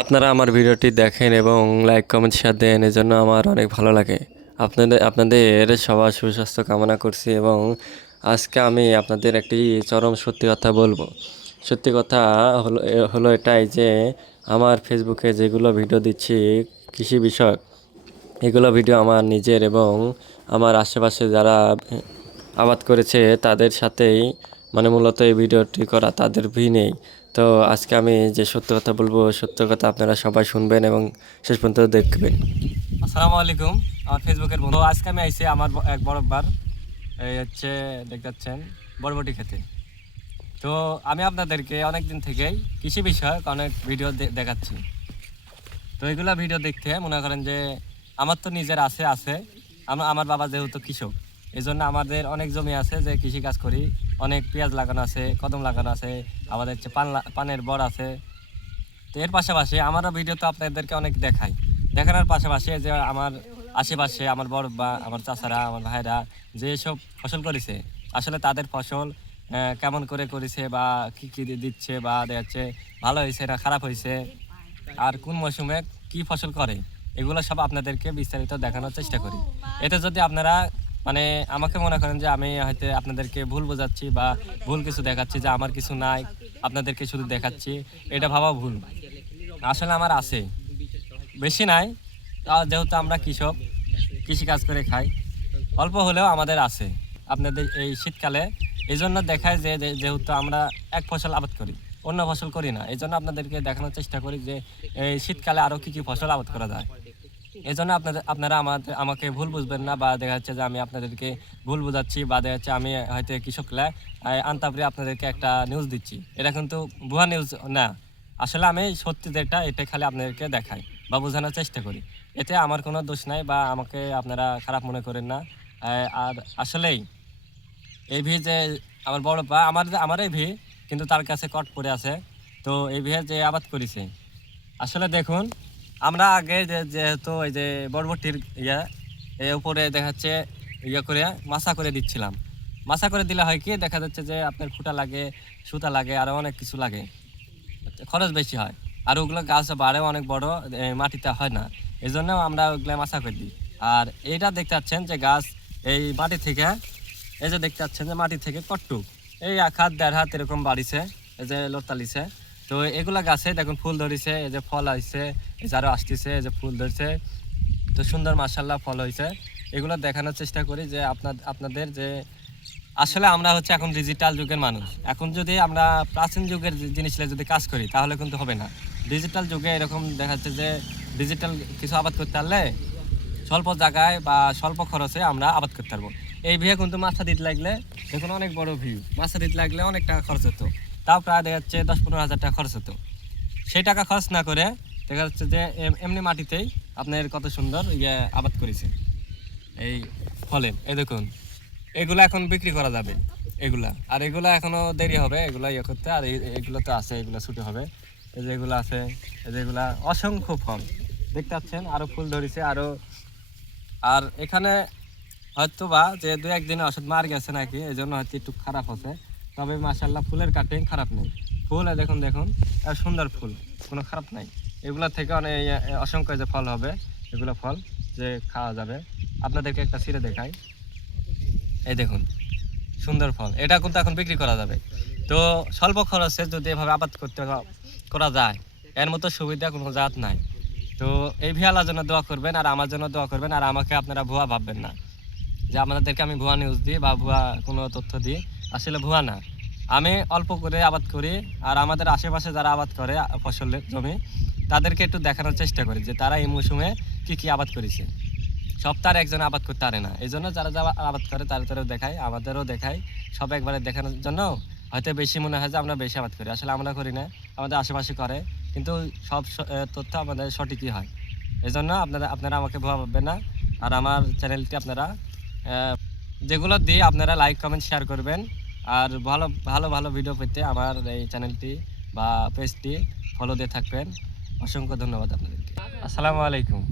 আপনারা আমার ভিডিওটি দেখেন এবং লাইক কমেন্ট শেয়ার দেন, এজন্য আমার অনেক ভালো লাগে। আপনাদের আপনাদের সবার সুস্বাস্থ্য কামনা করছি এবং আজকে আমি আপনাদের একটি চরম সত্যি কথা বলব। সত্যি কথা হলো হলো এটাই যে আমার ফেসবুকে যেগুলো ভিডিও দিচ্ছি, কৃষি বিষয়ক, এগুলো ভিডিও আমার নিজের এবং আমার আশেপাশে যারা আবাদ করেছে, তাদের সাথেই মানে মূলত এই ভিডিওটি করা তাদের ভি নেই। তো আজকে আমি যে সত্য কথা বলব, সত্য কথা আপনারা সবাই শুনবেন এবং শেষ পর্যন্ত দেখবেন। আসসালামু আলাইকুম, আমার ফেসবুকের বন্ধু। আজকে আমি আইছি আমার এক বড় বার এই হচ্ছে দেখতে পাচ্ছেন, বরবটি খেতে। তো আমি আপনাদেরকে অনেক দিন থেকেই কৃষি বিষয়ক অনেক ভিডিও দেখাচ্ছি। তো এগুলা ভিডিও দেখতে মনে করেন যে আমার তো নিজের আছে আছে। আমার বাবা যেহেতু কৃষক এই জন্য আমাদের অনেক জমি আছে যে কৃষি কাজ করি। অনেক পেঁয়াজ লাগানো আছে, কদম লাগানো আছে, আমাদের হচ্ছে পান পানের বড় আছে। তো এর পাশাপাশি আমারও ভিডিও তো আপনাদেরকে অনেক দেখাই। দেখানোর পাশাপাশি যে আমার আশেপাশে আমার বড় বা, আমার চাচারা, আমার ভাইরা যে সব ফসল করেছে, আসলে তাদের ফসল কেমন করে করেছে বা কি কি দিচ্ছে বা দেখাচ্ছে ভালো হয়েছে না খারাপ হয়েছে, আর কোন মৌসুমে কি ফসল করে, এগুলো সব আপনাদেরকে বিস্তারিত দেখানোর চেষ্টা করি। এতে যদি আপনারা মানে আমাকে মনে করেন যে আমি হয়তো আপনাদেরকে ভুল বোঝাচ্ছি বা ভুল কিছু দেখাচ্ছি যে আমার কিছু নাই, আপনাদেরকে শুধু দেখাচ্ছি, এটা ভাবা ভুল। আসলে আমার আছে। বেশি নাই যেহেতু আমরা কৃষক কৃষি কাজ করে খাই, অল্প হলেও আমাদের আছে। আপনাদের এই শীতকালে এই জন্য দেখায় যে- যেহেতু আমরা এক ফসল আবাদ করি, অন্য ফসল করি না এই জন্য আপনাদেরকে দেখানোর চেষ্টা করি যে, এই শীতকালে আরও কী কী ফসল আবাদ করা যায়। এই জন্য আপনাদের, আপনারা আমাদের, আমাকে ভুল বুঝবেন না বা দেখা যাচ্ছে যে আমি আপনাদেরকে ভুল বোঝাচ্ছি বা দেখা যাচ্ছে আমি হয়তো কৃষকরা আন্তাপরে আপনাদেরকে একটা নিউজ দিচ্ছি। এটা কিন্তু ভুয়া নিউজ না। আসলে আমি সত্যি যেটা, এটা খালি আপনাদেরকে দেখাই বা বোঝানোর চেষ্টা করি। এতে আমার কোনো দোষ নাই বা আমাকে আপনারা খারাপ মনে করেন না। আর আসলেই এই ভি যে আমার বড় পা আমার আমার এই ভি কিন্তু তার কাছে কট পড়ে আছে। তো এই ভিয়ে যে আবাদ করেছে। আসলে দেখুন আমরা আগে যেহেতু এই যে বরবটির ইয়া উপরে দেখাচ্ছে ইয়ে করে মাছা করে দিচ্ছিলাম। মাছা করে দিলে হয় কি, দেখা যাচ্ছে যে আপনার খুঁটা লাগে, সুতা লাগে আরও অনেক কিছু লাগে। খরচ বেশি হয়। আর ওগুলো গাছ বাড়ে অনেক বড় মাটিতে হয় না। এই জন্য আমরা ওগুলো মাছা করে দিই। আর এইটা দেখতে পাচ্ছেন যে গাছ এই মাটি থেকে, এই যে দেখতে পাচ্ছেন যে মাটি থেকে কট্টুক এই এক হাত, দেড় হাত এরকম বাড়িছে, এই যে লতালিছে। তো এগুলা গাছে দেখুন ফুল ধরিছে, এই যে ফল হয়েছে এই আসতেছে, এই যে ফুল ধরছে। তো সুন্দর মার্শাল্লাহ ফল হয়েছে এগুলো দেখানোর চেষ্টা করি যে আপনার আপনাদের যে আসলে আমরা হচ্ছে এখন ডিজিটাল যুগের মানুষ। এখন যদি আমরা প্রাচীন যুগের যে জিনিসগুলো যদি কাজ করি, তাহলে কিন্তু হবে না। ডিজিটাল যুগে এরকম দেখা যাচ্ছে যে ডিজিটাল কিছু আবাদ করতে পারলে স্বল্প জায়গায় বা স্বল্প খরচে আমরা আবাদ করতে পারব। এই ভিউ কিন্তু মাথা দিতে লাগলে, দেখুন অনেক বড় ভিউ। মাথা দিতে লাগলে অনেক টাকা খরচ হতো। তাও প্রায় দেখা যাচ্ছে দশ পনেরো হাজার টাকা খরচ হতো। সেই টাকা খরচ না করে দেখা যাচ্ছে যে এমনি মাটিতেই আপনার কত সুন্দর ইয়ে আবাদ করেছে। এই ফলের, এই দেখুন, এগুলো এখন বিক্রি করা যাবে, এগুলা। আর এগুলা এখনও দেরি হবে, এগুলা ইয়ে করতে, আর এগুলো তো আছে, এগুলো ছুটে হবে। এই যে এগুলো আছে, এই যে এগুলা অসংখ্য ফল। দেখতে পাচ্ছেন, আরও ফুল ধরেছে, আরও আর এখানে হয়তো বা যে দু একদিনে ওষুধ মার গেছে নাকি এই জন্য হয়তো একটু খারাপ আছে। তবে মাসাল্লাহ ফুলের কাটিং খারাপ নেই। ফুল দেখুন দেখুন, আর সুন্দর ফুল, কোনো খারাপ নাই। এগুলো থেকে অনেক অসংখ্য যে ফল হবে, এগুলো ফল যে খাওয়া যাবে। আপনাদেরকে একটা ছিঁড়ে দেখাই। এই দেখুন, সুন্দর ফল। এটা কিন্তু এখন বিক্রি করা যাবে। তো স্বল্প খরচে যদি এভাবে আবাদ করতে করা যায়, এর মতো সুবিধা কোনো জাত নাই। তো এই ভিয়ালার জন্য দোয়া করবেন, আর আমার জন্য দোয়া করবেন, আর আমাকে আপনারা ভুয়া ভাববেন না। যে আপনাদেরকে আমি ভুয়া নিউজ দিই বা ভুয়া কোনো তথ্য দিই আসলে ভুয়া না। আমি অল্প করে আবাদ করি আর আমাদের আশেপাশে যারা আবাদ করে ফসলের জমি, তাদেরকে একটু দেখানোর চেষ্টা করি যে তারা এই মৌসুমে কী কী আবাদ করেছে। সব তার একজন আবাদ করতে পারে না। এই জন্য যারা যারা আবাদ করে, তারা তারাও দেখায়, আমাদেরও দেখায়, সব একবারে দেখানোর জন্য। হয়তো বেশি মনে হয় যে আমরা বেশি আবাদ করি। আসলে আমরা করি না, আমাদের আশেপাশে করে, কিন্তু সব তথ্য আমাদের সঠিকই হয়। এই জন্য আপনারা আপনারা আমাকে ভুয়া ভাববেন না। আর আমার চ্যানেলটি আপনারা যেগুলো দিয়ে আপনারা লাইক, কমেন্ট, শেয়ার করবেন। আর ভালো ভালো ভালো ভিডিও পেতে আমার এই চ্যানেলটি বা পেজটি ফলো দিয়ে থাকবেন। অসংখ্য ধন্যবাদ আপনাদেরকে। আসসালামু আলাইকুম।